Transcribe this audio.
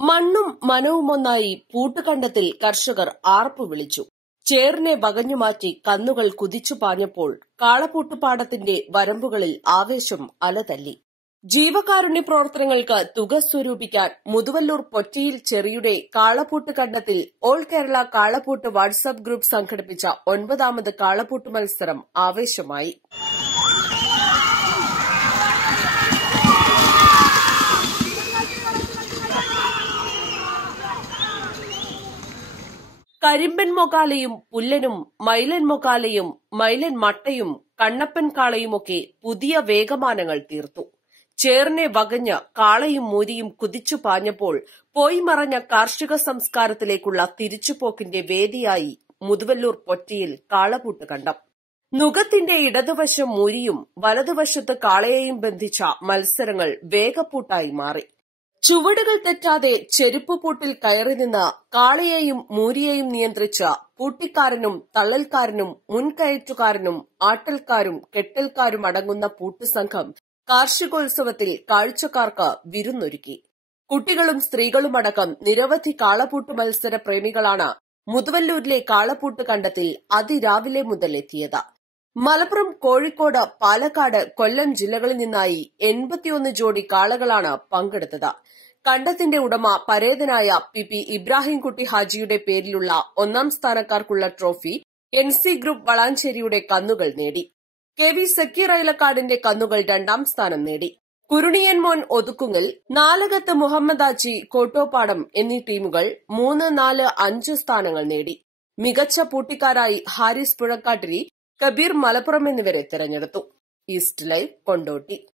മണ്ണും മനവുമൊന്നായി പൂട്ടുകണ്ടത്തിൽ കർഷകർ ആർപ്പു വിളിച്ചു. ചേറിനെ വകഞ്ഞുമാറ്റി കന്നുകൾ കുതിച്ചു പാഞ്ഞപ്പോൾ കാളപൂട്ടുപാടത്തിന്റെ വരമ്പുകളിൽ ആവേശം അലതല്ലി. ജീവകാരുണ്യ പ്രവർത്തനങ്ങൾക്ക് തുക സ്വരൂപിക്കാൻ മുതുവല്ലൂർ പൊറ്റയിൽ ചെറിയുടെ കാളപൂട്ട് കണ്ടത്തിൽ ഓൾ കേരള കാളപൂട്ട് വാട്സ്ആപ്പ് ഗ്രൂപ്പ് സംഘടിപ്പിച്ച ഒൻപതാമത് കാളപൂട്ട് മത്സരം ആവേശമായി. കരിമ്പൻ മൊകാലയും പുല്ലനും മൈലൻ മൊകാലയും മൈലൻ മട്ടയും കണ്ണപ്പൻ കാളയുമൊക്കെ പുതിയ വേഗമാനങ്ങൾ തീർത്തു. ചേറിനെ വകഞ്ഞ് കാളയും മൂരിയും കുതിച്ചു പാഞ്ഞപ്പോൾ പോയി മറഞ്ഞ കാർഷിക സംസ്കാരത്തിലേക്കുള്ള തിരിച്ചുപോക്കിന്റെ വേദിയായി മുതുവല്ലൂർ പൊറ്റിയിൽ കാളപൂട്ട് കണ്ടം. നുഖത്തിന്റെ ഇടതുവശം മൂരിയും വലതുവശത്ത് കാളയെയും ബന്ധിച്ച മത്സരങ്ങൾ വേഗപ്പൂട്ടായി മാറി. ചുവടുകൾ തെറ്റാതെ ചെരുപ്പ് പൂട്ടിൽ കയറി നിന്ന് കാളിയെയും മൂരിയെയും നിയന്ത്രിച്ച പൂട്ടിക്കാരനും തള്ളൽക്കാരനും മുൻകയറ്റുകാരനും ആട്ടൽക്കാരും കെട്ടൽക്കാരും അടങ്ങുന്ന പൂട്ടുസംഘം കാർഷികോത്സവത്തിൽ കാഴ്ചക്കാർക്ക് വിരുന്നൊരുക്കി. കുട്ടികളും സ്ത്രീകളുമടക്കം നിരവധി കാളപൂട്ട് മത്സര പ്രേമികളാണ് മുതുവല്ലൂരിലെ കാളപൂട്ട് കണ്ടത്തിൽ അതിരാവിലെ മുതൽ എത്തിയത് മലപ്പുറം കോഴിക്കോട് പാലക്കാട് കൊല്ലം ജില്ലകളിൽ നിന്നായി എൺപത്തിയൊന്ന് ജോഡി കാളകളാണ് പങ്കെടുത്തത്. കണ്ടത്തിന്റെ ഉടമ പരേതനായ പി പി ഇബ്രാഹിംകുട്ടി ഹാജിയുടെ പേരിലുള്ള ഒന്നാം സ്ഥാനക്കാർക്കുള്ള ട്രോഫി എൻ സി ഗ്രൂപ്പ് വളാഞ്ചേരിയുടെ കന്നുകൾ നേടി. കെ വി സക്കീർ അയലക്കാടിന്റെ കന്നുകൾ രണ്ടാം സ്ഥാനം നേടി. കുരുണിയൻ മോൻ ഒതുക്കുങ്ങൽ നാലകത്ത് മുഹമ്മദാജി കോട്ടോപ്പാടം എന്നീ ടീമുകൾ മൂന്ന് നാല് അഞ്ച് സ്ഥാനങ്ങൾ നേടി. മികച്ച പൂട്ടിക്കാരായി ഹാരിസ് പുഴക്കാട്ടിരി കബീർ മലപ്പുറം എന്നിവരെ തെരഞ്ഞെടുത്തു. East live Kondotty.